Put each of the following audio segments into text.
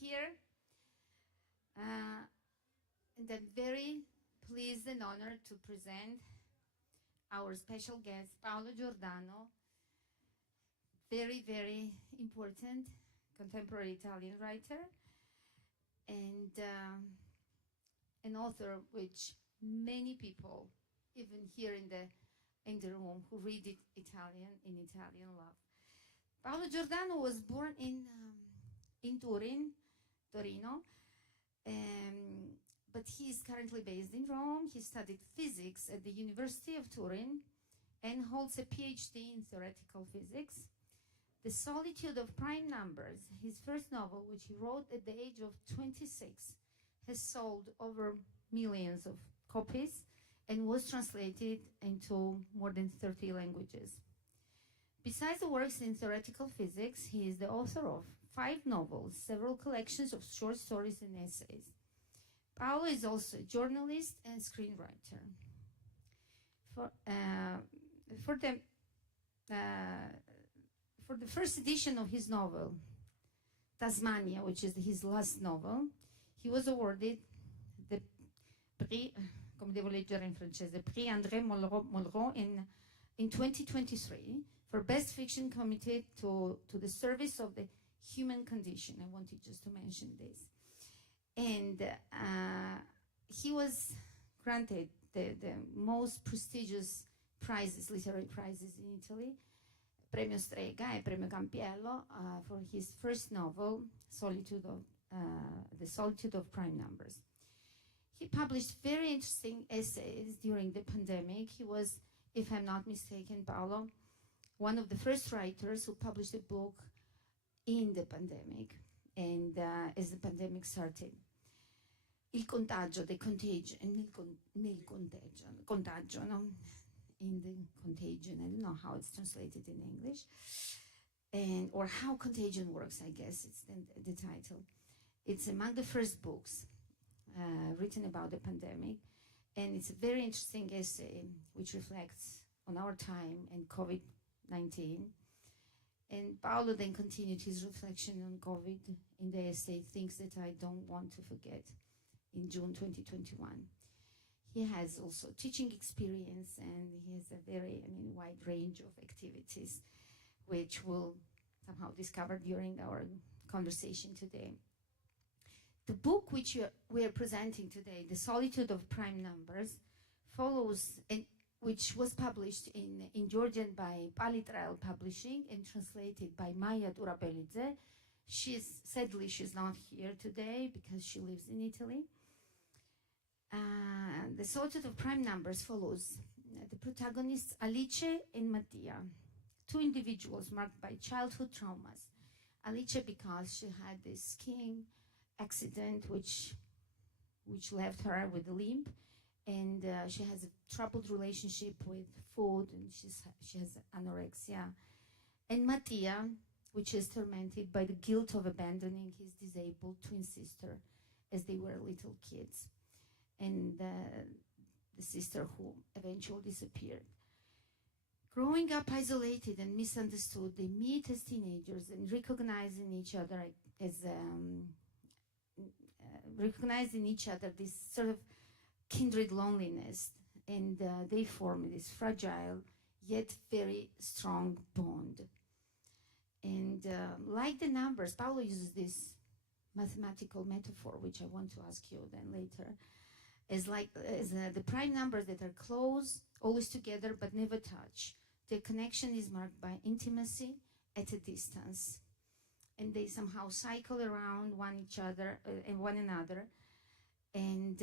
here. And I'm very pleased and honored to present our special guest, Paolo Giordano, very, very important contemporary Italian writer and an author which many people, even here in the room, who read it in Italian love. Paolo Giordano was born in Torino, but he is currently based in Rome. He studied physics at the University of Turin and holds a PhD in theoretical physics. The Solitude of Prime Numbers, his first novel, which he wrote at the age of 26, has sold over millions of copies and was translated into more than 30 languages. Besides the works in theoretical physics, he is the author of 5 novels, several collections of short stories and essays. Paolo is also a journalist and screenwriter. For the first edition of his novel, Tasmania, which is his last novel, he was awarded the Prix, come devo leggere in francese, Prix André Malraux in 2023 for best fiction committed to the service of the human condition. I wanted just to mention this. And he was granted the most prestigious prizes, literary prizes in Italy, Premio Strega and Premio Campiello for his first novel, The Solitude of Prime Numbers. He published very interesting essays during the pandemic. He was, if I'm not mistaken, Paolo, one of the first writers who published a book in the pandemic, and as the pandemic started. Il contagio, the contagion, nel contagio, no? In the contagion, I don't know how it's translated in English, or how contagion works, I guess it's the title. It's among the first books written about the pandemic, and it's a very interesting essay which reflects on our time and COVID-19. And Paolo then continued his reflection on COVID in the essay, Things That I Don't Want to Forget, in June 2021. He has also teaching experience, and he has a very, wide range of activities, which we'll somehow discover during our conversation today. The book which we are presenting today, The Solitude of Prime Numbers, follows, which was published in Georgian by Palitrael Publishing and translated by Maya Durapelidze. Sadly, she's not here today because she lives in Italy. The Solitude of Prime Numbers follows the protagonists Alice and Mattia, 2 individuals marked by childhood traumas. Alice because she had this skiing accident which left her with a limp, and she has a troubled relationship with food, and she has anorexia. And Mattia, which is tormented by the guilt of abandoning his disabled twin sister as they were little kids, and the sister who eventually disappeared. Growing up isolated and misunderstood, they meet as teenagers and recognize in each other this sort of kindred loneliness, and they form this fragile yet very strong bond. And like the numbers, Paolo uses this mathematical metaphor, which I want to ask you then later, as the prime numbers that are close, always together, but never touch. Their connection is marked by intimacy at a distance, and they somehow cycle around one another, and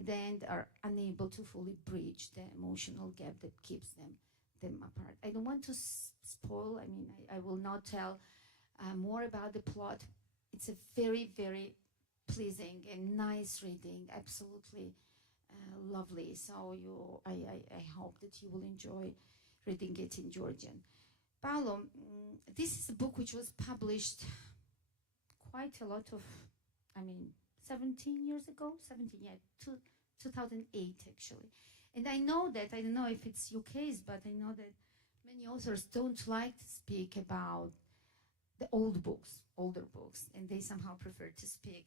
then are unable to fully bridge the emotional gap that keeps them apart. I don't want to spoil. I will not tell more about the plot. It's a very, very pleasing and nice reading, absolutely lovely. So I hope that you will enjoy reading it in Georgian. Paolo, this is a book which was published quite a lot of, 17 years ago, 2008 actually. And I know that, I don't know if it's your case, but I know that many authors don't like to speak about the old books, older books, and they somehow prefer to speak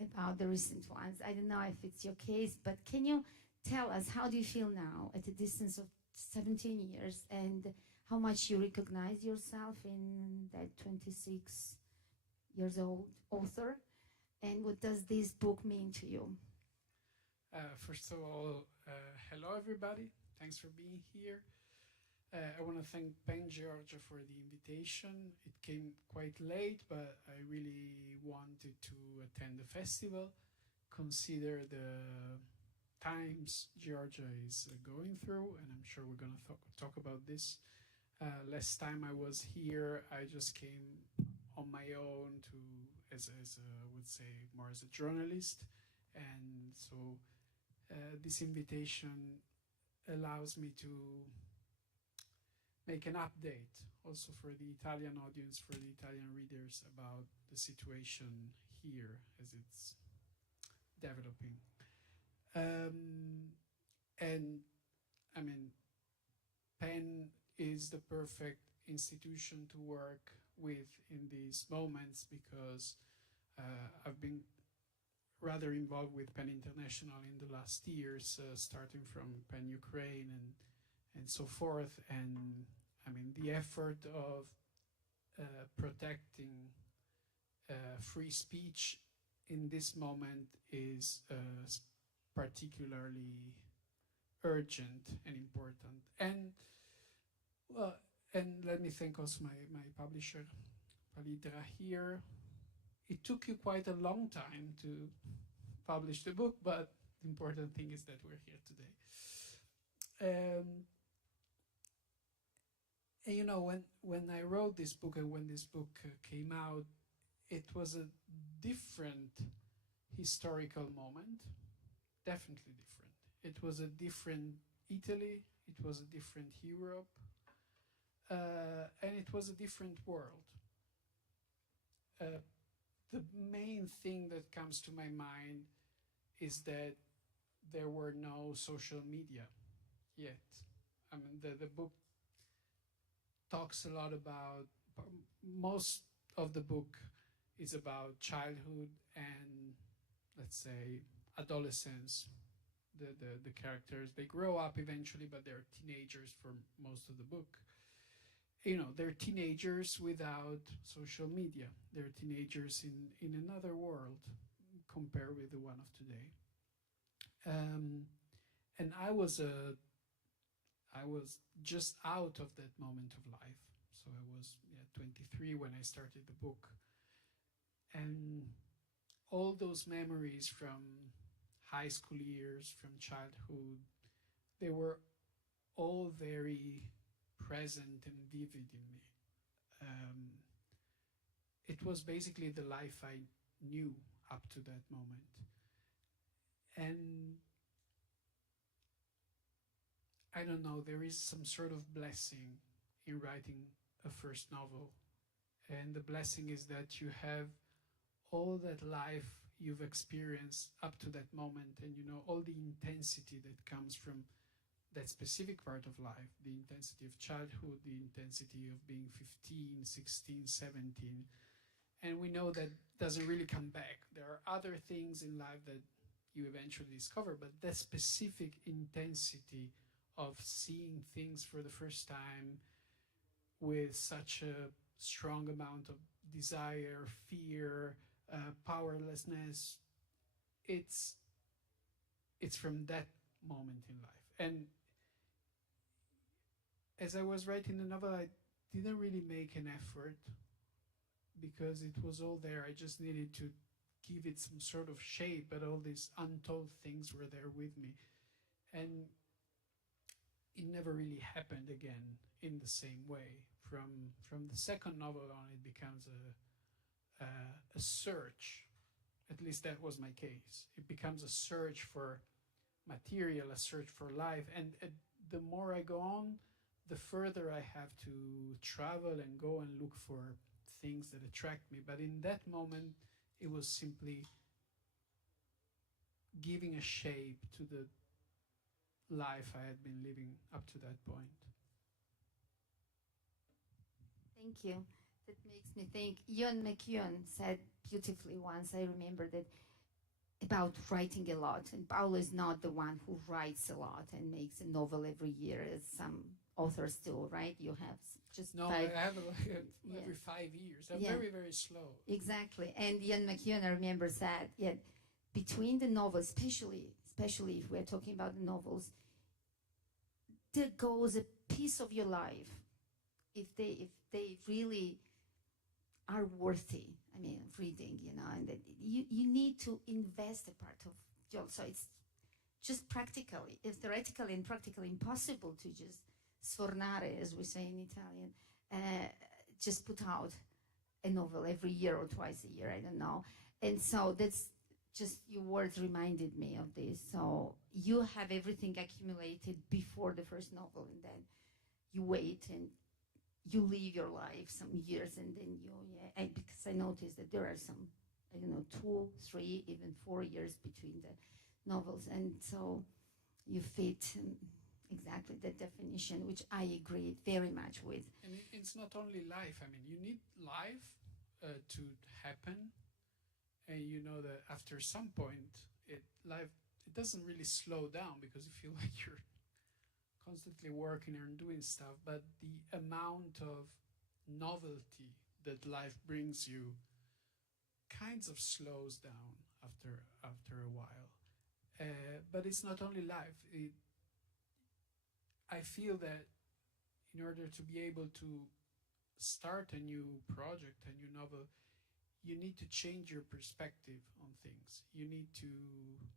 about the recent ones. I don't know if it's your case, but can you tell us how do you feel now at a distance of 17 years and how much you recognize yourself in that 26 years old author? And what does this book mean to you? First of all, hello everybody. Thanks for being here. I want to thank Pen Georgia for the invitation. It came quite late, but I really wanted to attend the festival, consider the times Georgia is going through, and I'm sure we're going to talk about this. Last time I was here, I just came on my own to, as I would say, more as a journalist, and so this invitation allows me to make an update also for the Italian audience, for the Italian readers about the situation here as it's developing. And I mean, Pen is the perfect institution to work with in these moments because I've been rather involved with Pen International in the last years, starting from Pen Ukraine and so forth. And I mean, the effort of protecting free speech in this moment is particularly urgent and important. And well, and let me thank also my publisher, Palidra here. It took you quite a long time to publish the book, but the important thing is that we're here today. And you know, when I wrote this book and when this book came out, it was a different historical moment, definitely different. It was a different Italy, it was a different Europe, and it was a different world. The main thing that comes to my mind is that there were no social media yet. I mean, the book talks a lot about, most of the book is about childhood and, let's say, adolescence. The characters, they grow up eventually, but they're teenagers for most of the book. You know, they're teenagers without social media. They're teenagers in another world compared with the one of today. And I was just out of that moment of life. So I was 23 when I started the book. And all those memories from high school years, from childhood, they were all very present and vivid in me. It was basically the life I knew up to that moment. And I don't know, there is some sort of blessing in writing a first novel. And the blessing is that you have all that life you've experienced up to that moment, and you know, all the intensity that comes from that specific part of life, the intensity of childhood, the intensity of being 15, 16, 17. And we know that doesn't really come back. There are other things in life that you eventually discover, but that specific intensity of seeing things for the first time with such a strong amount of desire, fear, powerlessness, it's from that moment in life. And as I was writing the novel, I didn't really make an effort because it was all there. I just needed to give it some sort of shape, but all these untold things were there with me. And it never really happened again in the same way. From the second novel on, it becomes a search. At least that was my case. It becomes a search for material, a search for life. And the more I go on, the further I have to travel and go and look for things that attract me. But in that moment, it was simply giving a shape to the life I had been living up to that point. Thank you. That makes me think. Ian McEwan said beautifully once, I remember that, about writing a lot. And Paolo is not the one who writes a lot and makes a novel every year, as some authors do, right? You have just No, five. I have every 5 years. I'm very, very slow. Exactly. And Ian McEwan, I remember, said, yeah, between the novels, especially if we're talking about the novels, there goes a piece of your life if they really are worthy, I mean, of reading, and that you need to invest a part of your, so it's just practically, theoretically and practically impossible to just sfornare, as we say in Italian, just put out a novel every year or twice a year, I don't know. And so that's just, your words reminded me of this. So you have everything accumulated before the first novel, and then you wait and you live your life some years, and then because I noticed that there are some, I don't know, 2, 3, even 4 years between the novels, and so you fit exactly that definition, which I agree very much with. And it's not only life. I mean, you need life to happen, and you know that after some point, life it doesn't really slow down because you feel like you're constantly working and doing stuff, but the amount of novelty that life brings you kinds of slows down after a while. But it's not only life. I feel that in order to be able to start a new project, a new novel, you need to change your perspective on things. You need to,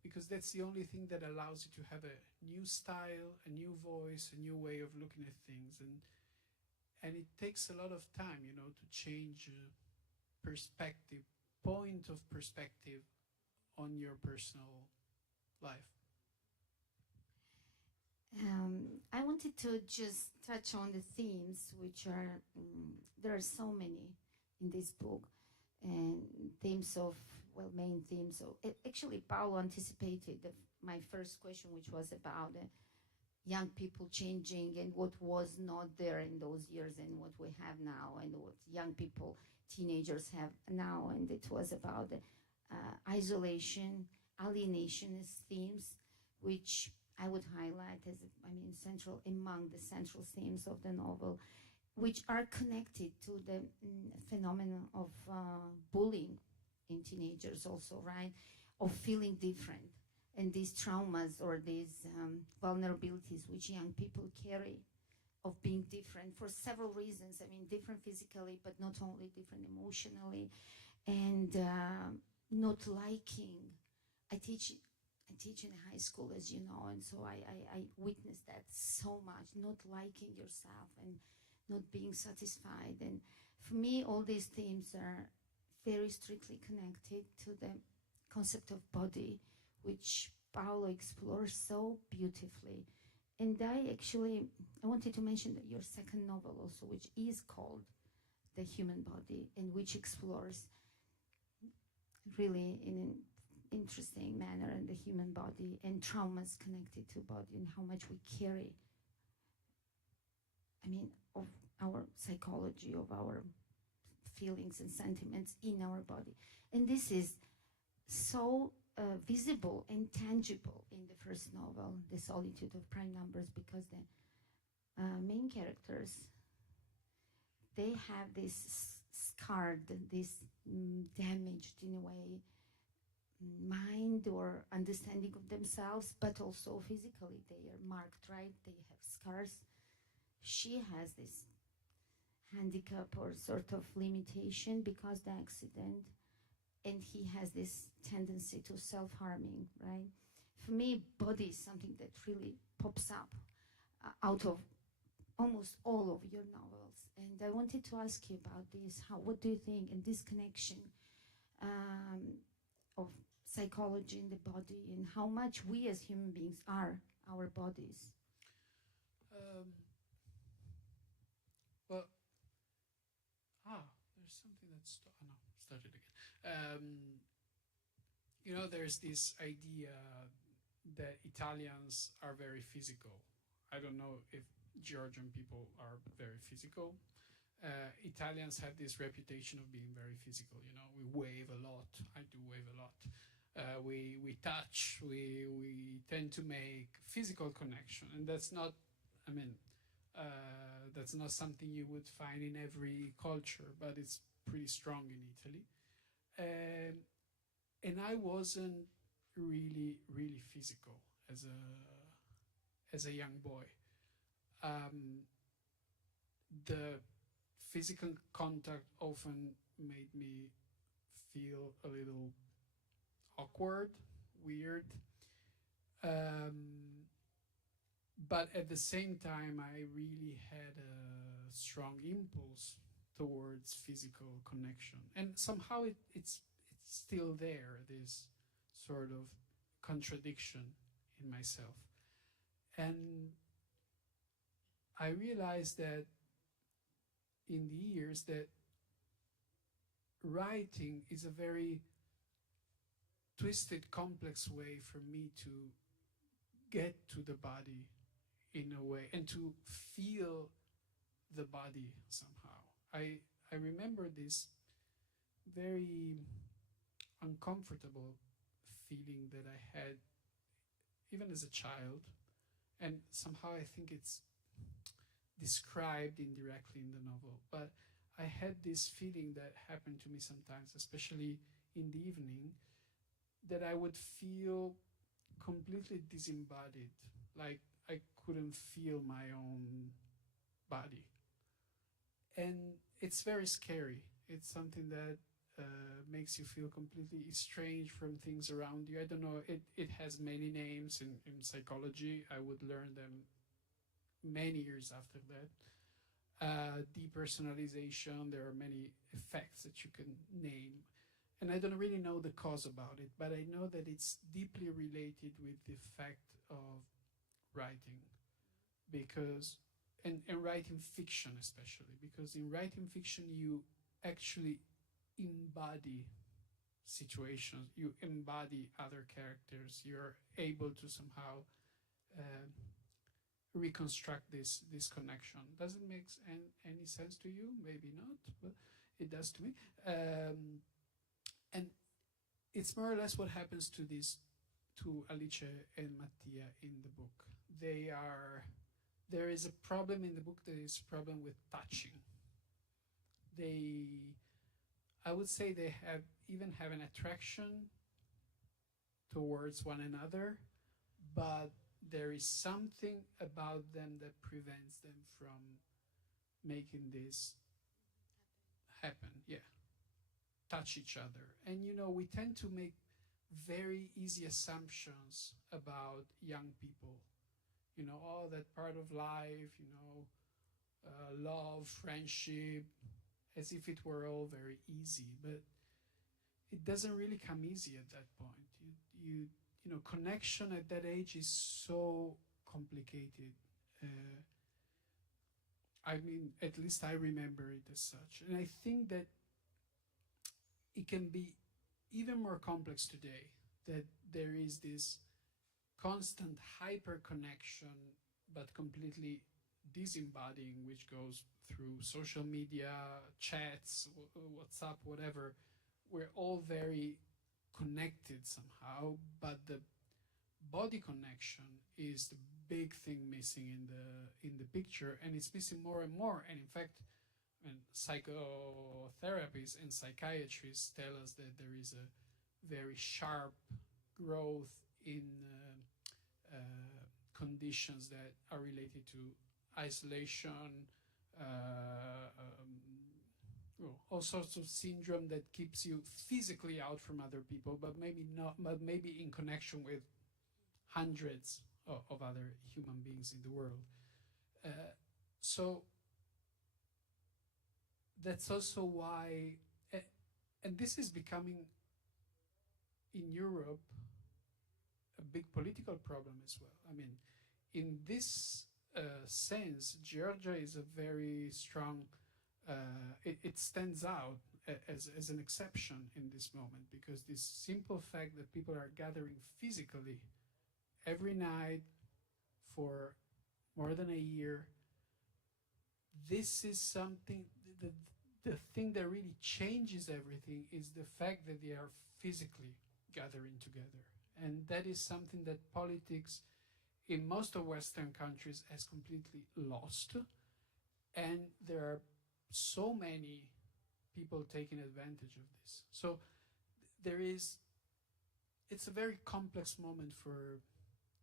because that's the only thing that allows you to have a new style, a new voice, a new way of looking at things. And it takes a lot of time, to change perspective, point of perspective on your personal life. I wanted to just touch on the themes, which are, there are so many in this book, and themes of, main themes. So actually, Paolo anticipated my first question, which was about young people changing and what was not there in those years and what we have now, and what young people, teenagers have now. And it was about isolation, alienation as themes, which I would highlight as, central, among the central themes of the novel, which are connected to the phenomenon of bullying in teenagers also, right? Of feeling different, and these traumas or these vulnerabilities which young people carry, of being different for several reasons. Different physically, but not only, different emotionally, and not liking. I teach in a high school, as you know, and so I witnessed that so much, not liking yourself and not being satisfied. And for me, all these themes are very strictly connected to the concept of body, which Paolo explores so beautifully. And I wanted to mention that your second novel also, which is called The Human Body, and which explores really in an interesting manner in the human body and traumas connected to body, and how much we carry, of our psychology, of our feelings and sentiments in our body. And this is so visible and tangible in the first novel, The Solitude of Prime Numbers, because the main characters, they have this scarred, this damaged, in a way, mind or understanding of themselves, but also physically they are marked, right? They have scars. She has this handicap or sort of limitation because the accident, and he has this tendency to self-harming, right? For me, body is something that really pops up out of almost all of your novels. And I wanted to ask you about this. What do you think in this connection of psychology in the body, and how much we as human beings are our bodies? There's something that started again. There's this idea that Italians are very physical. I don't know if Georgian people are very physical. Italians have this reputation of being very physical. You know, we wave a lot. I do wave a lot. We touch. We tend to make physical connection, and that's not. I mean, that's not something you would find in every culture, but it's pretty strong in Italy. And I wasn't really physical as a young boy. The physical contact often made me feel a little awkward, weird. But at the same time, I really had a strong impulse towards physical connection. And somehow it's still there, this sort of contradiction in myself. And I realized that in the years that writing is a very twisted, complex way for me to get to the body in a way and to feel the body somehow. I remember this very uncomfortable feeling that I had even as a child, and somehow I think it's described indirectly in the novel, but I had this feeling that happened to me sometimes, especially in the evening, that I would feel completely disembodied, like I couldn't feel my own body. And it's very scary. It's something that makes you feel completely estranged from things around you. I don't know, it has many names in psychology. I would learn them many years after that. Depersonalization, there are many effects that you can name. And I don't really know the cause about it, but I know that it's deeply related with the effect of writing. Because, and writing fiction especially, because in writing fiction you actually embody situations, you embody other characters, you're able to somehow reconstruct this connection. Does it make any sense to you? Maybe not, but it does to me. And it's more or less what happens to Alice and Mattia in the book. There is a problem in the book. There is a problem with touching. I would say they even have an attraction towards one another, but there is something about them that prevents them from making this happen. Yeah. Touch each other. And you know, we tend to make very easy assumptions about young people. You know, all that part of life, you know, love, friendship, as if it were all very easy, but it doesn't really come easy at that point. You know, connection at that age is so complicated. I mean, at least I remember it as such. And I think that it can be even more complex today, that there is this constant hyper connection, but completely disembodying, which goes through social media, chats, WhatsApp, whatever. We're all very connected somehow, but the body connection is the big thing missing in the picture, and it's missing more and more. And in fact, psychotherapists and psychiatrists tell us that there is a very sharp growth in conditions that are related to isolation, all sorts of syndrome that keeps you physically out from other people, but maybe not, but maybe in connection with hundreds of other human beings in the world. So that's also why, and this is becoming in Europe a big political problem as well. I mean, in this sense, Georgia is a very strong, it stands out as an exception in this moment, because this simple fact that people are gathering physically every night for more than a year, this is something, the thing that really changes everything is the fact that they are physically gathering together. And that is something that politics in most of Western countries has completely lost. And there are so many people taking advantage of this. So it's a very complex moment for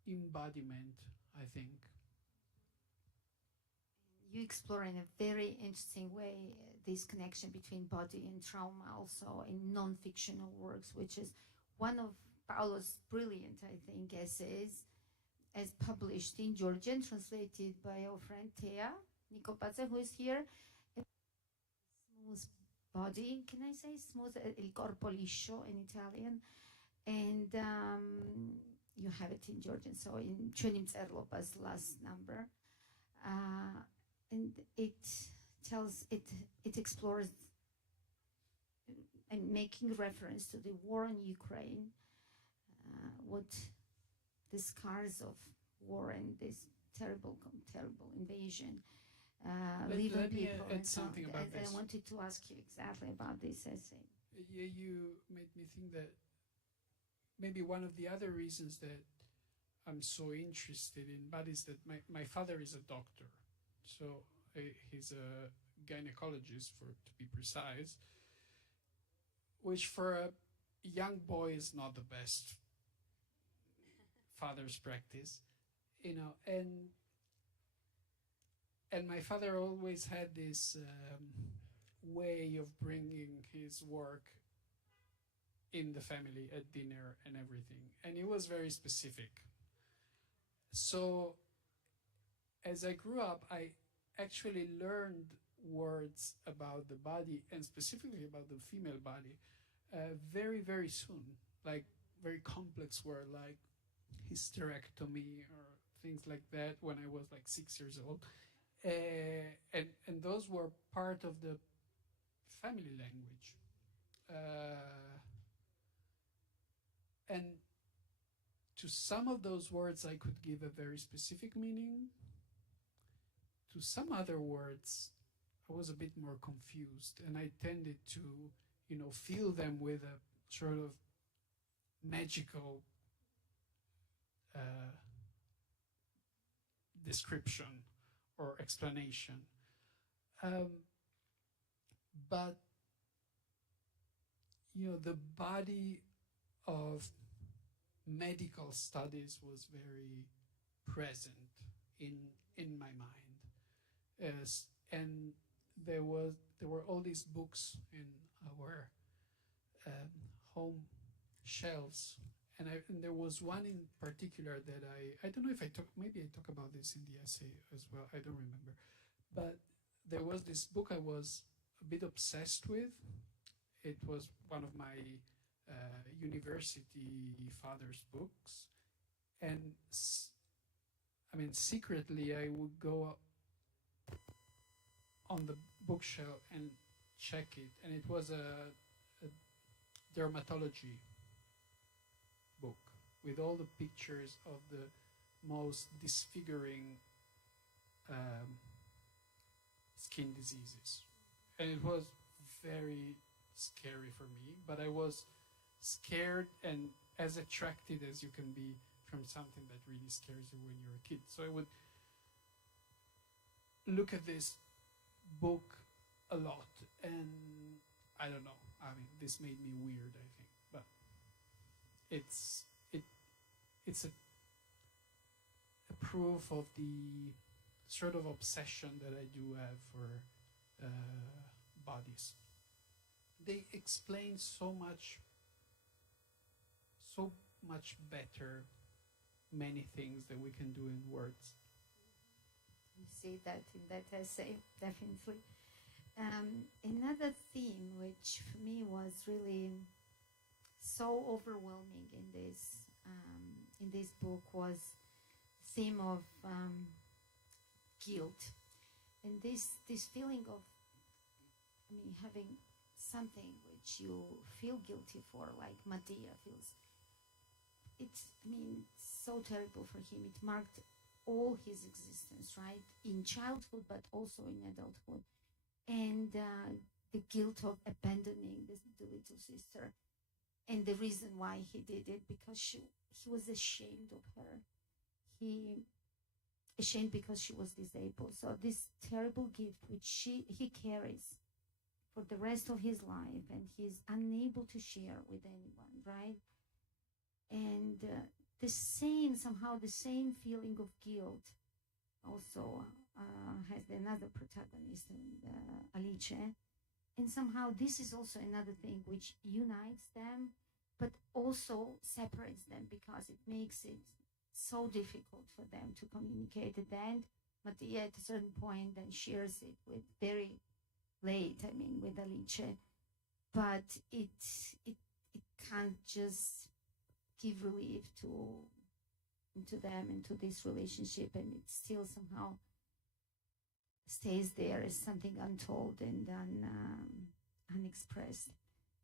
embodiment, I think. You explore in a very interesting way this connection between body and trauma also in non-fictional works, which is one of Paolo's brilliant, I think, essays, as published in Georgian, translated by our friend Thea Nicopaze, who is here. Smooth body, can I say smooth? Il corpo liscio in Italian. And you have it in Georgian, so in Čunim Cerlopa's last number. And it explores and making reference to the war in Ukraine, what the scars of war and this terrible invasion leave on people. Add something about this. I wanted to ask you exactly about this essay. Yeah, you made me think that maybe one of the other reasons that I'm so interested in bodies that my father is a doctor. So he's a gynecologist, to be precise, which for a young boy is not the best father's practice, and my father always had this way of bringing his work in the family at dinner and everything, and it was very specific. So as I grew up, I actually learned words about the body, and specifically about the female body, very, very soon. Like very complex word, like hysterectomy or things like that, when I was like 6 years old. And those were part of the family language. And to some of those words, I could give a very specific meaning. To some other words, I was a bit more confused, and I tended to, fill them with a sort of magical description or explanation. But, the body of medical studies was very present in my mind. And there were all these books in our home shelves, and there was one in particular that I don't know if maybe I talk about this in the essay as well, I don't remember, but there was this book I was a bit obsessed with. It was one of my university father's books, and secretly I would go on the bookshelf and check it, and it was a dermatology book with all the pictures of the most disfiguring skin diseases, and it was very scary for me, but I was scared and as attracted as you can be from something that really scares you when you're a kid. So I would look at this book a lot, and I don't know, this made me weird, I think, but it's a proof of the sort of obsession that I do have for bodies. They explain so much better many things that we can do in words. You see that in that essay, definitely. Another theme which for me was really so overwhelming in this book was the theme of guilt, and this feeling of having something which you feel guilty for, like Mattia feels. It's so terrible for him. It marked all his existence, right? In childhood, but also in adulthood. And the guilt of abandoning the little sister. And the reason why he did it, because he was ashamed of her. He ashamed because she was disabled. So this terrible gift which he carries for the rest of his life, and he's unable to share with anyone, right? And the same feeling of guilt also has another protagonist, Alice. And somehow this is also another thing which unites them, but also separates them, because it makes it so difficult for them to communicate. And then Mattia at a certain point then shares it with very late, with Alice. But it can't just give relief to them and to this relationship, and it still somehow stays there as something untold and unexpressed.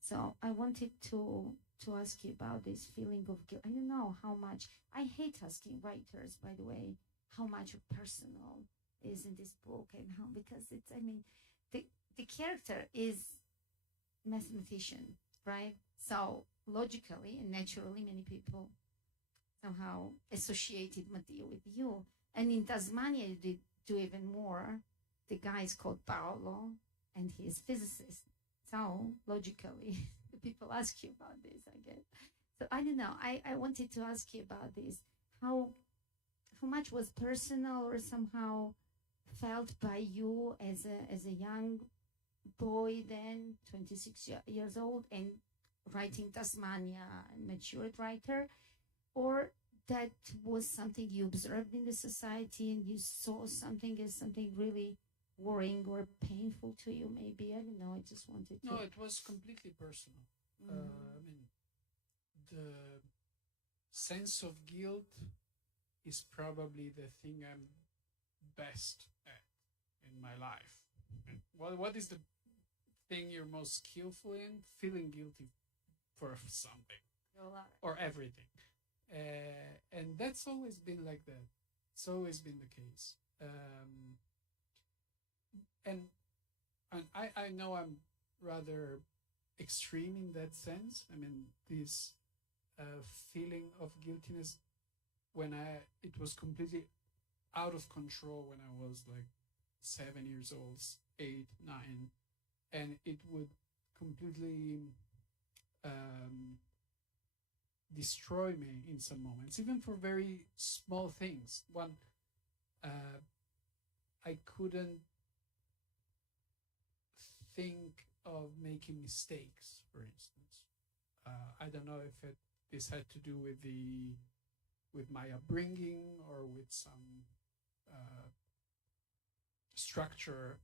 So I wanted to ask you about this feeling of guilt. I don't know how much, I hate asking writers, by the way, how much of personal is in this book, and how, because it's, the character is mathematician, right? So logically and naturally, many people somehow associated Mattia with you. And in Tasmania, you did do even more. The guy is called Paolo, and he is physicist. So logically, the people ask you about this, I guess. So I don't know. I wanted to ask you about this. How much was personal or somehow felt by you as a young boy then, 26 years old, and writing Tasmania, matured writer, or that was something you observed in the society and you saw something as something really worrying or painful to you, maybe? I don't know. I just wanted to. No, it was completely personal. The sense of guilt is probably the thing I'm best at in my life. What is the thing you're most skillful in? Feeling guilty for something or everything. And that's always been like that. It's always been the case. And I know I'm rather extreme in that sense. This feeling of guiltiness when it was completely out of control when I was like 7 years old, 8, 9, and it would completely destroy me in some moments, even for very small things. One, I couldn't think of making mistakes, for instance. I don't know if this had to do with my upbringing or with some structure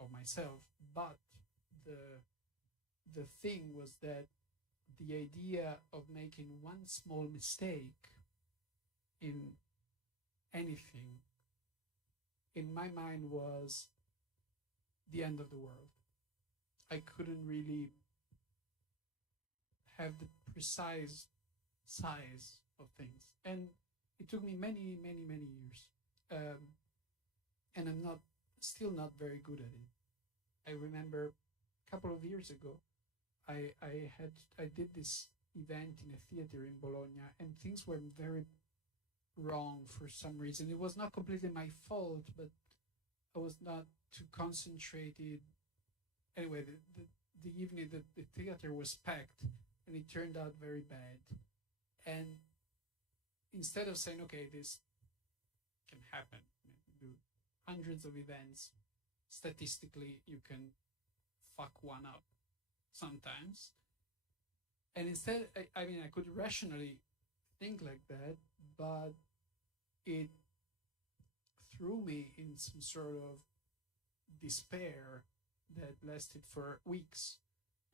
of myself, but the thing was that the idea of making one small mistake in anything in my mind was the end of the world. I couldn't really have the precise size of things, and it took me many years, and I'm still not very good at it. I remember a couple of years ago, I did this event in a theater in Bologna, and things were very wrong for some reason. It was not completely my fault, but I was not too concentrated. Anyway, the evening the theater was packed, and it turned out very bad. And instead of saying, okay, this can happen, you do hundreds of events, statistically you can fuck one up sometimes. And instead, I could rationally think like that, but it threw me in some sort of despair that lasted for weeks.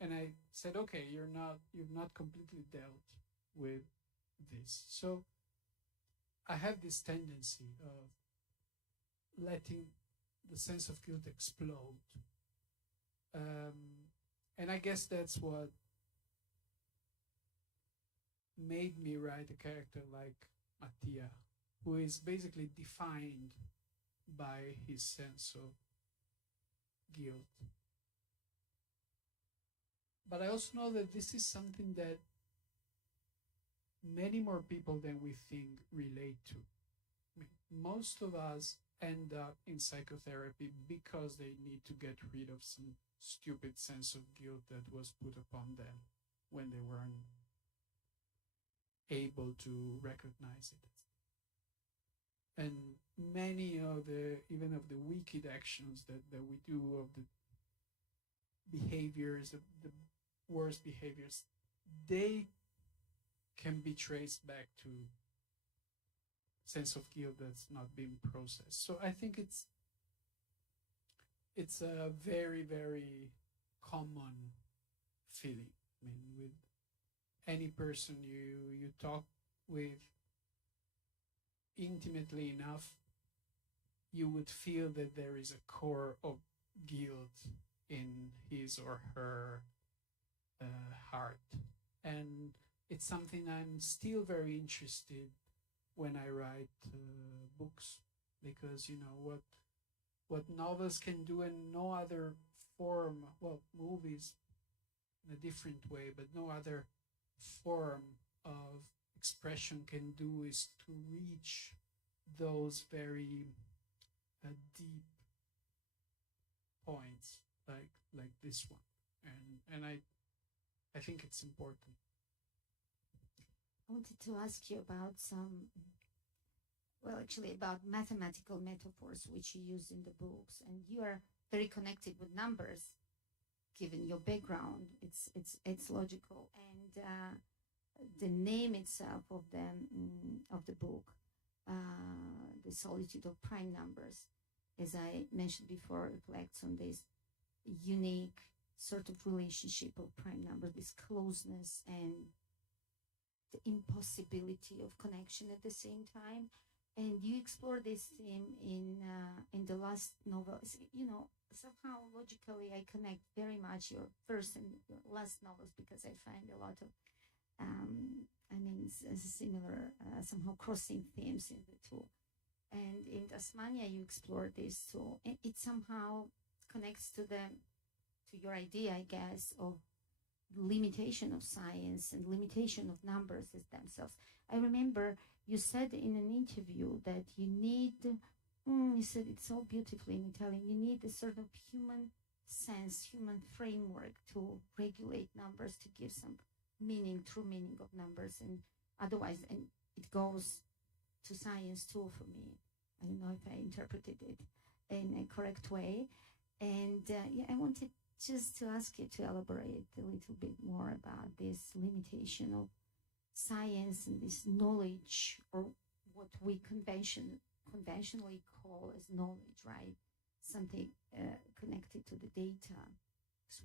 And I said, okay, you've not completely dealt with this. So I have this tendency of letting the sense of guilt explode. And I guess that's what made me write a character like Mattia, who is basically defined by his sense of guilt. But I also know that this is something that many more people than we think relate to. I mean, most of us end up in psychotherapy because they need to get rid of some stupid sense of guilt that was put upon them when they weren't able to recognize it. And many of the, even of the wicked actions that we do, of the behaviors, the worst behaviors, they can be traced back to sense of guilt that's not being processed. So I think it's a very, very common feeling. I mean, with any person you talk with intimately enough, you would feel that there is a core of guilt in his or her heart. And it's something I'm still very interested when I write books, because you know what novels can do and no other form, well, movies in a different way, but no other form of expression can do is to reach those very deep points like this one, and I think it's important. I wanted to ask you about about mathematical metaphors which you use in the books, and you are very connected with numbers, given your background. It's logical, and the name itself of the book, The Solitude of Prime Numbers, as I mentioned before, reflects on this unique sort of relationship of prime numbers, this closeness and the impossibility of connection at the same time. And you explore this theme in the last novel. You know, somehow logically I connect very much your first and your last novels, because I find a lot of similar somehow crossing themes in the two. And in Tasmania you explore this too. It somehow connects to your idea, I guess, of limitation of science and limitation of numbers as themselves. I remember you said in an interview that you need, you said it so beautifully in Italian, you need a sort of human sense, human framework to regulate numbers, to give some meaning, true meaning of numbers. And otherwise, and it goes to science too for me. I don't know if I interpreted it in a correct way. And I wanted just to ask you to elaborate a little bit more about this limitation of science and this knowledge, or what we conventionally call as knowledge, right? Something connected to the data. Because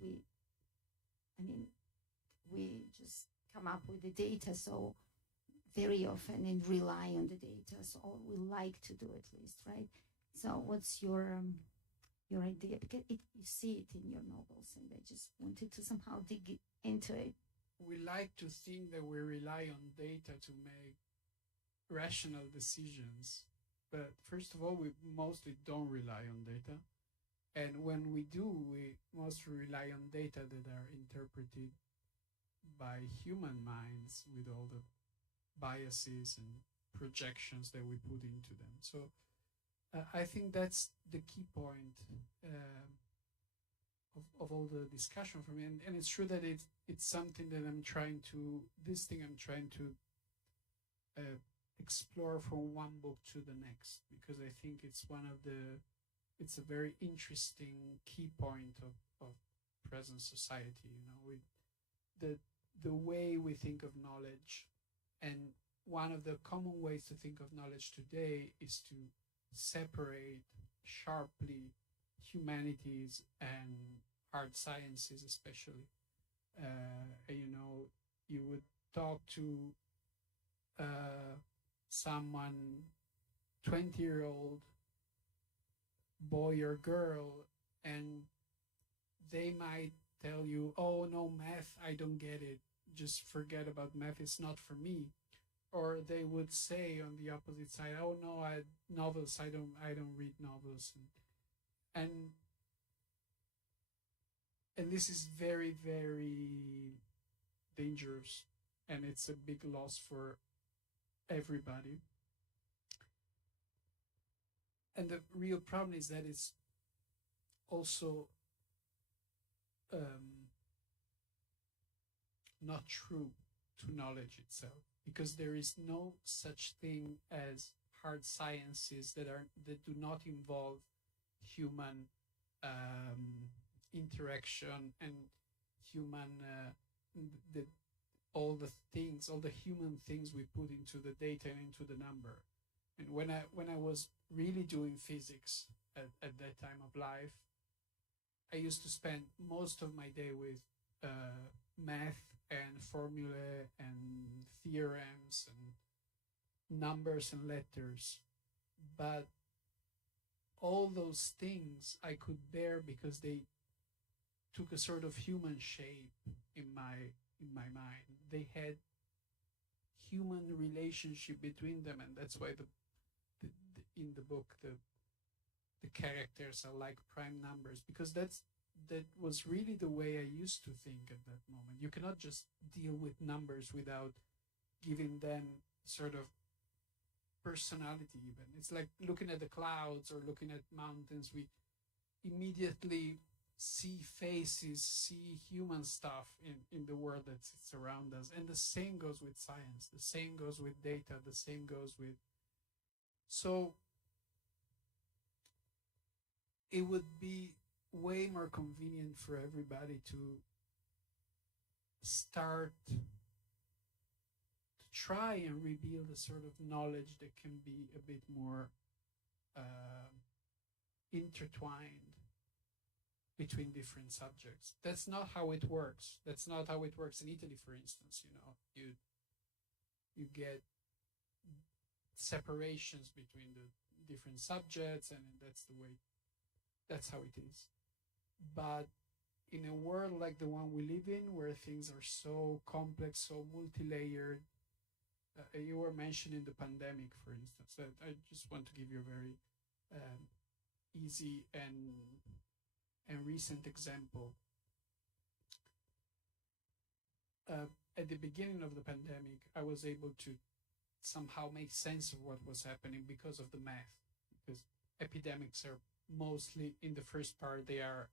we just come up with the data so very often and rely on the data. So we like to do at least, right? So what's your idea? Because you see it in your novels, and I just wanted to somehow dig into it. We like to think that we rely on data to make rational decisions. But first of all, we mostly don't rely on data. And when we do, we mostly rely on data that are interpreted by human minds with all the biases and projections that we put into them. So I think that's the key point of all the discussion for me. And it's true that it's something that I'm trying to explore from one book to the next, because I think it's a very interesting key point of present society, you know, with the way we think of knowledge. And one of the common ways to think of knowledge today is to separate sharply humanities and hard sciences, especially. You know, you would talk to someone, 20-year-old boy or girl, and they might tell you, oh no, math, I don't get it, just forget about math, it's not for me. or they would say on the opposite side, "Oh no, novels. I don't read novels," and this is very, very dangerous, and it's a big loss for everybody. And the real problem is that it's also not true to knowledge itself, because there is no such thing as hard sciences that do not involve human interaction and human all the human things we put into the data and into the number. And when I was really doing physics at that time of life, I used to spend most of my day with math and formulae and theorems and numbers and letters. But all those things I could bear because they took a sort of human shape in my mind. They had human relationship between them, and that's why in the book the characters are like prime numbers, because that was really the way I used to think at that moment. You cannot just deal with numbers without giving them sort of personality even. It's like looking at the clouds or looking at mountains. We immediately see faces, see human stuff in the world that's around us. And the same goes with science. The same goes with data. The same goes with... So it would be way more convenient for everybody to start to try and rebuild a sort of knowledge that can be a bit more intertwined between different subjects. That's not how it works. That's not how it works in Italy, for instance. You get separations between the different subjects, and that's how it is. But in a world like the one we live in, where things are so complex, so multi-layered, you were mentioning the pandemic, for instance. I just want to give you a very easy and recent example. At the beginning of the pandemic, I was able to somehow make sense of what was happening because of the math. Because epidemics are mostly, in the first part, they are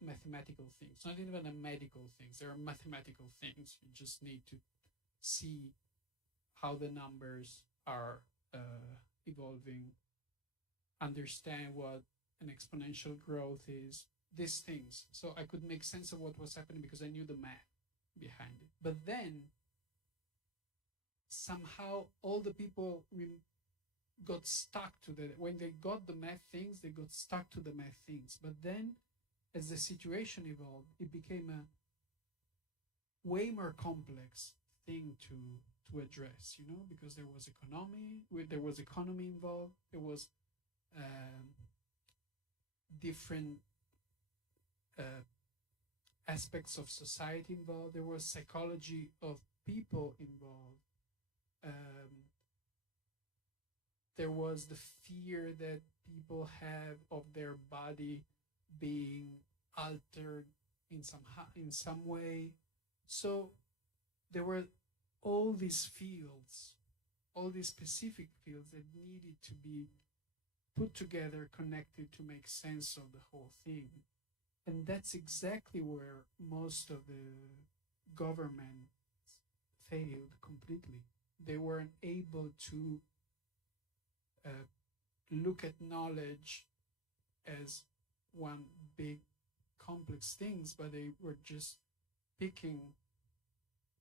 mathematical things, not even a medical things. They are mathematical things. You just need to see how the numbers are evolving, understand what an exponential growth is, these things. So I could make sense of what was happening because I knew the math behind it. But then somehow all the people got stuck to when they got the math things, they got stuck to the math things. But then as the situation evolved, it became a way more complex thing to address, because there was economy involved, there was different aspects of society involved, there was psychology of people involved, there was the fear that people have of their body being altered in some way. So there were all these fields, all these specific fields that needed to be put together, connected to make sense of the whole thing. And that's exactly where most of the governments failed completely. They weren't able to look at knowledge as one big complex things, but they were just picking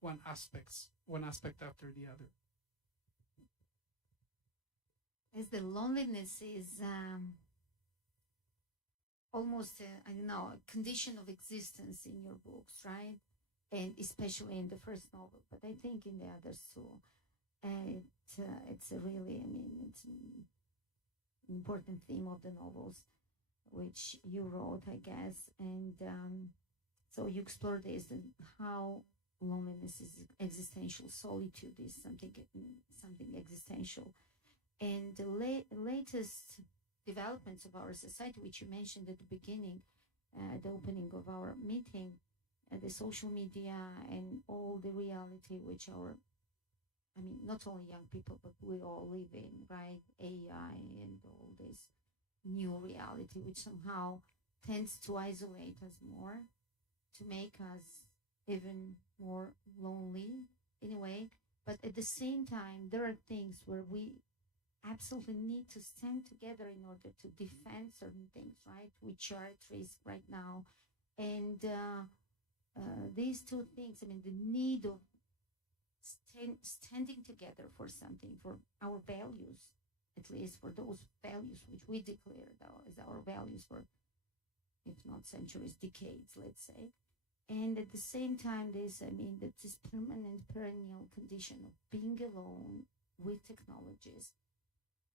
one aspect after the other. As the loneliness is almost a condition of existence in your books, right? And especially in the first novel, but I think in the others too. It's a really, it's an important theme of the novels, which you wrote, I guess. And so you explore this and how loneliness is existential, solitude is something existential. And the latest developments of our society, which you mentioned at the beginning, at the opening of our meeting, the social media and all the reality which not only young people, but we all live in, right? AI and all this new reality, which somehow tends to isolate us more, to make us even more lonely in a way. But at the same time, there are things where we absolutely need to stand together in order to defend certain things, right? Which are at risk right now. And these two things, the need of standing together for something, for our values, at least for those values which we declared as our values for, if not centuries, decades, let's say. And at the same time, this permanent, perennial condition of being alone with technologies.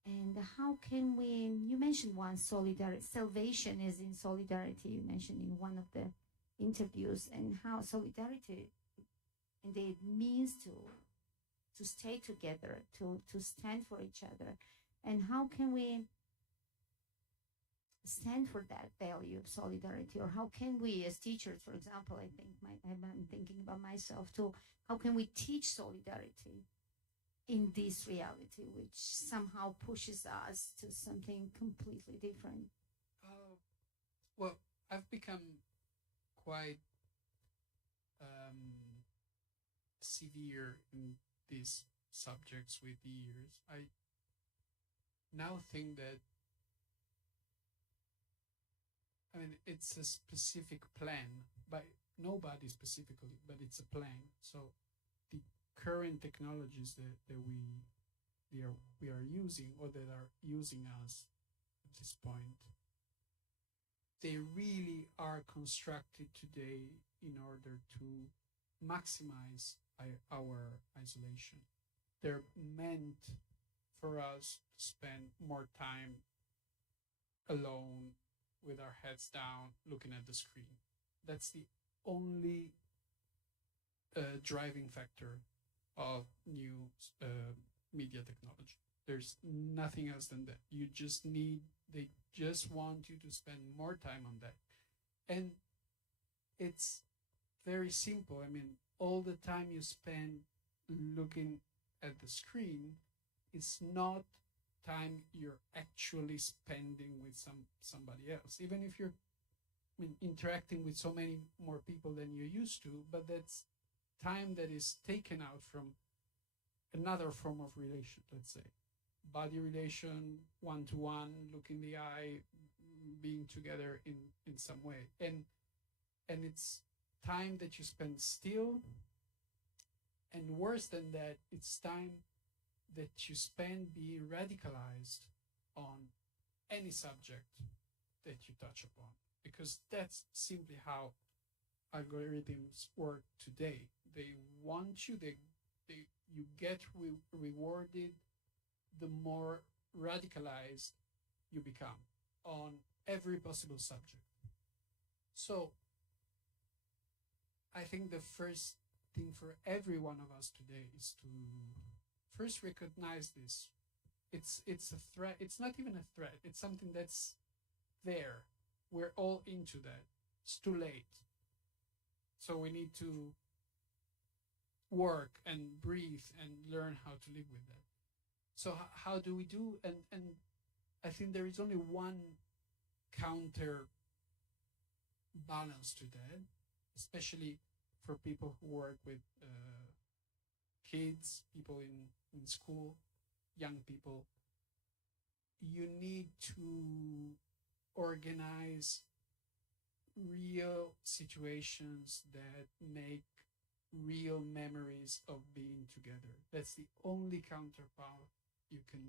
And how can we, you mentioned once solidarity, salvation is in solidarity, you mentioned in one of the interviews, and how solidarity indeed means to stay together, to stand for each other. And how can we stand for that value of solidarity? Or how can we, as teachers, for example, I'm thinking about myself too, how can we teach solidarity in this reality, which somehow pushes us to something completely different? Well, I've become quite severe in these subjects with the years. I now think that it's a specific plan, by nobody specifically, but it's a plan. So the current technologies that we are using, or that are using us at this point, they really are constructed today in order to maximize our isolation. They're meant for us to spend more time alone with our heads down looking at the screen. That's the only driving factor of new media technology. There's nothing else than that. They just want you to spend more time on that. And it's very simple. All the time you spend looking at the screen is not time you're actually spending with somebody else. Even if you're interacting with so many more people than you used to, but that's time that is taken out from another form of relation, let's say. Body relation, one-to-one, look in the eye, being together in some way. And it's time that you spend still, and worse than that, it's time that you spend being radicalized on any subject that you touch upon, because that's simply how algorithms work today. They want you, you get rewarded the more radicalized you become on every possible subject. So I think the first thing for every one of us today is to first recognize this. It's a threat. It's not even a threat. It's something that's there. We're all into that. It's too late. So we need to work and breathe and learn how to live with that. So how do we do? And I think there is only one counter balance to that, especially for people who work with kids, people in school, young people. You need to organize real situations that make real memories of being together. That's the only counterpower you can.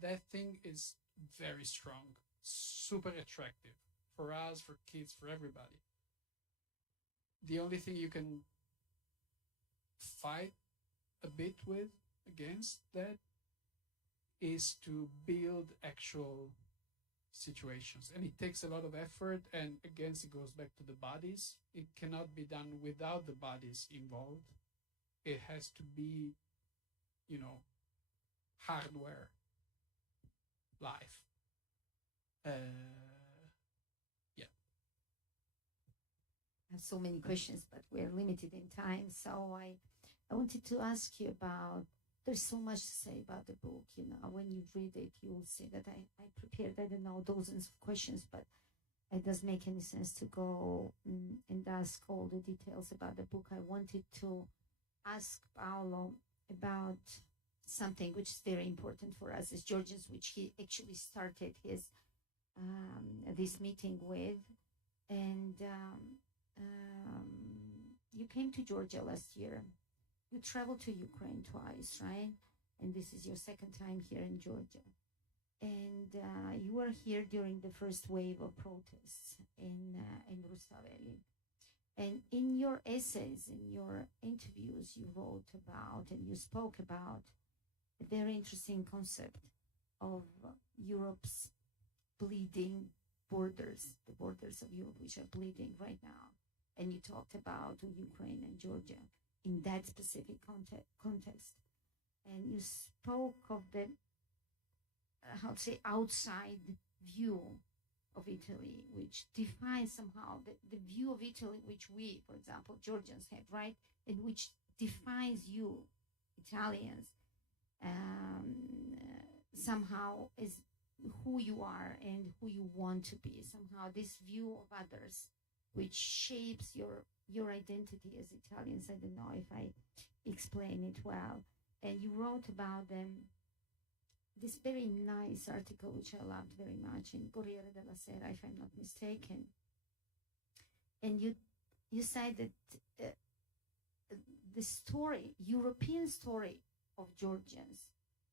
That thing is very strong, super attractive for us, for kids, for everybody. The only thing you can fight a bit against that is to build actual situations, and it takes a lot of effort, and again it goes back to the bodies. It cannot be done without the bodies involved. It has to be, you know, hardware life. Yeah. I have so many questions, but we're limited in time. So I wanted to ask you about, there's so much to say about the book. You know, when you read it, you will see that I prepared, I don't know, dozens of questions, but it doesn't make any sense to go and ask all the details about the book. I wanted to ask Paolo about something which is very important for us as Georgians, which he actually started his this meeting with. And you came to Georgia last year. You traveled to Ukraine twice, right? And this is your second time here in Georgia. And you were here during the first wave of protests in Rustaveli. And in your essays, in your interviews, you wrote about and you spoke about a very interesting concept of Europe's bleeding borders, the borders of Europe, which are bleeding right now. And you talked about Ukraine and Georgia in that specific context. And you spoke of the, how to say, outside view of Italy, which defines somehow the view of Italy, which we, for example, Georgians have, right? And which defines you, Italians, somehow as who you are and who you want to be. Somehow this view of others, which shapes your identity as Italians. I don't know if I explain it well. And you wrote about them, this very nice article, which I loved very much, in Corriere della Sera, if I'm not mistaken. And you said that the story, European story of Georgians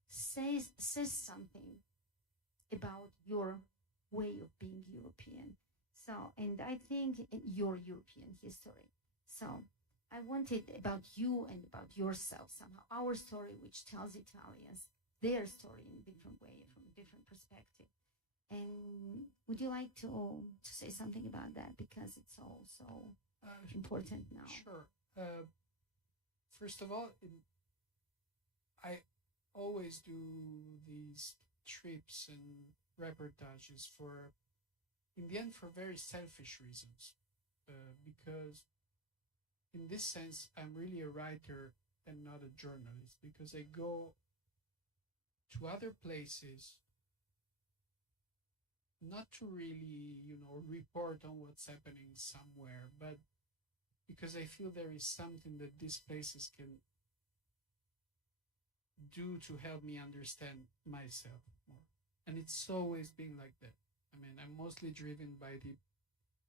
says something about your way of being European. So, and I think your European history. So I wanted about you and about yourself somehow, our story, which tells Italians their story in a different way, from a different perspective. And would you like to say something about that? Because it's also important now. Sure. First of all, I always do these trips and reportages for, in the end, for very selfish reasons. Because in this sense, I'm really a writer and not a journalist, because I go to other places not to really, report on what's happening somewhere, but because I feel there is something that these places can do to help me understand myself more. And it's always been like that. I mean, I'm mostly driven by the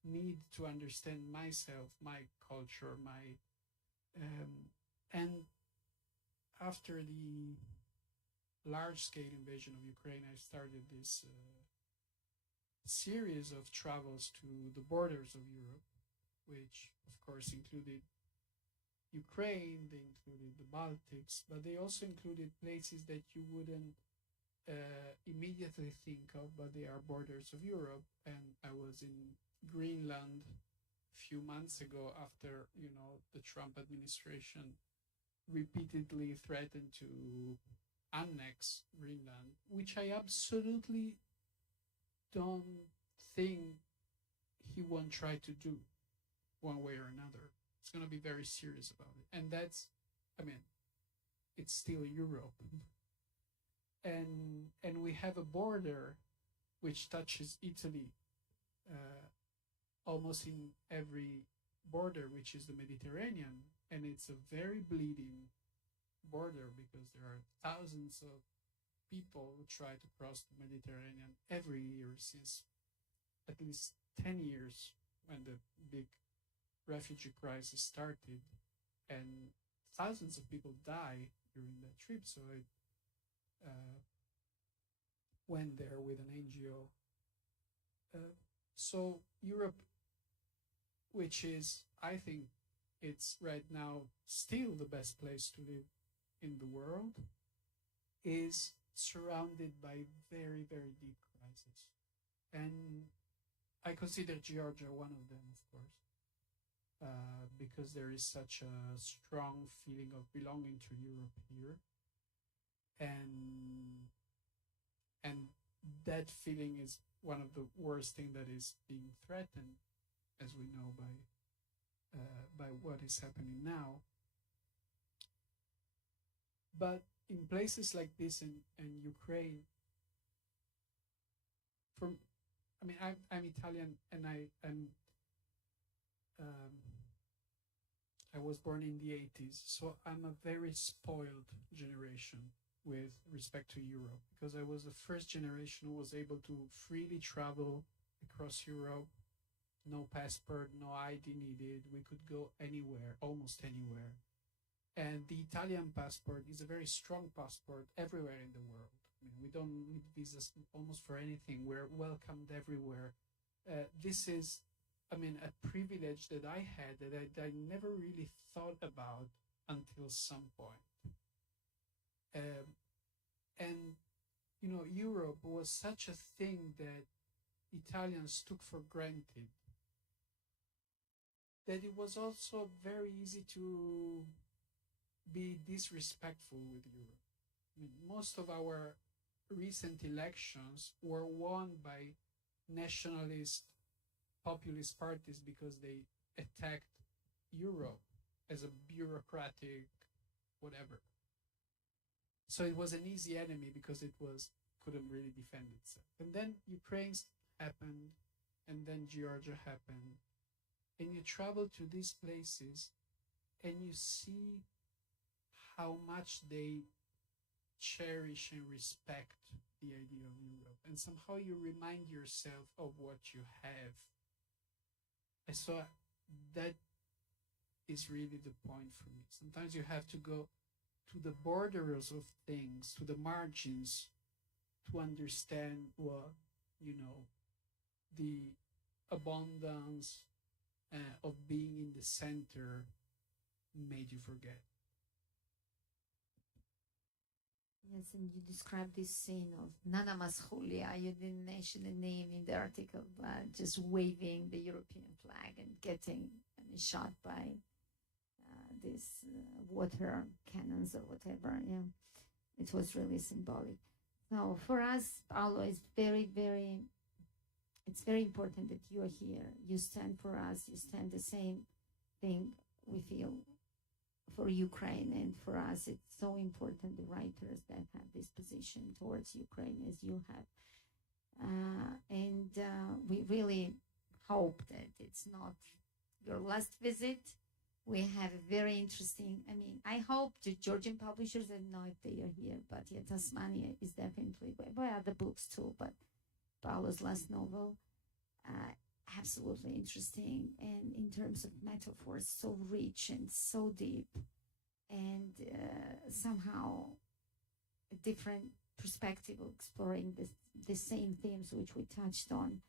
need to understand myself, my culture, and after the large-scale invasion of Ukraine, I started this series of travels to the borders of Europe, which of course included Ukraine, they included the Baltics, but they also included places that you wouldn't immediately think of, but they are borders of Europe. And I was in Greenland a few months ago after, the Trump administration repeatedly threatened to annex Greenland, which I absolutely don't think he won't try to do one way or another. It's going to be very serious about it. And that's, it's still Europe. And we have a border which touches Italy almost in every border, which is the Mediterranean. And it's a very bleeding border because there are thousands of people who try to cross the Mediterranean every year since at least 10 years, when the big refugee crisis started, and thousands of people die during that trip. So I went there with an NGO. So Europe, which is, I think, it's right now still the best place to live in the world, is surrounded by very, very deep crises. And I consider Georgia one of them, of course, because there is such a strong feeling of belonging to Europe here, and that feeling is one of the worst thing that is being threatened, as we know by what is happening now. But in places like this in Ukraine, I'm Italian, and I was born in the 80s, so I'm a very spoiled generation with respect to Europe, because I was the first generation who was able to freely travel across Europe. No passport, no ID needed. We could go anywhere, almost anywhere. And the Italian passport is a very strong passport everywhere in the world. I mean, we don't need visas almost for anything. We're welcomed everywhere. This is, a privilege that I had that I never really thought about until some point. And, Europe was such a thing that Italians took for granted, that it was also very easy to be disrespectful with Europe. Most of our recent elections were won by nationalist, populist parties because they attacked Europe as a bureaucratic whatever. So it was an easy enemy because it couldn't really defend itself. And then Ukraine happened, and then Georgia happened. And you travel to these places and you see how much they cherish and respect the idea of Europe. And somehow you remind yourself of what you have. And so that is really the point for me. Sometimes you have to go to the borders of things, to the margins, to understand what, the abundance of being in the center made you forget. Yes, and you described this scene of Nana Maschulia. You didn't mention the name in the article, but just waving the European flag and getting shot by these water cannons or whatever. Yeah, it was really symbolic. So for us, Paolo, it's very, very important that you are here. You stand for us. You stand the same thing we feel for Ukraine, and for us, it's so important, the writers that have this position towards Ukraine as you have. And we really hope that it's not your last visit. We have a very interesting, I hope the Georgian publishers, I don't know if they are here, but yeah, Tasmania is definitely, by other books too, but Paolo's last novel, absolutely interesting, and in terms of metaphors, so rich and so deep, and somehow a different perspective of exploring the same themes which we touched on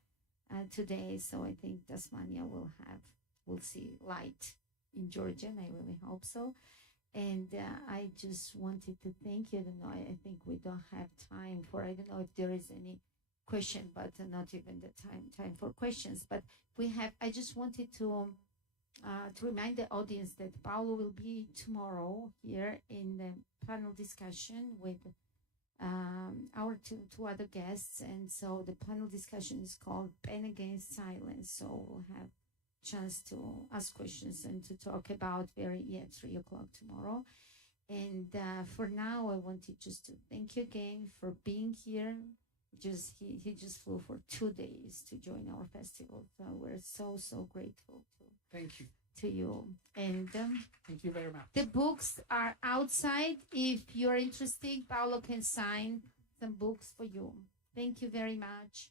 today. So I think Tasmania will see light in Georgia, and I really hope so. And I just wanted to thank you. I don't know, I think we don't have time for, I don't know if there is any question, but not even the time for questions. But I just wanted to remind the audience that Paolo will be tomorrow here in the panel discussion with our two other guests. And so the panel discussion is called Pen Against Silence. So we'll have chance to ask questions and to talk about 3 o'clock tomorrow. And for now, I wanted just to thank you again for being here. He just flew for 2 days to join our festival. So we're so grateful Thank you. To you. And thank you very much. The books are outside. If you're interested, Paolo can sign some books for you. Thank you very much.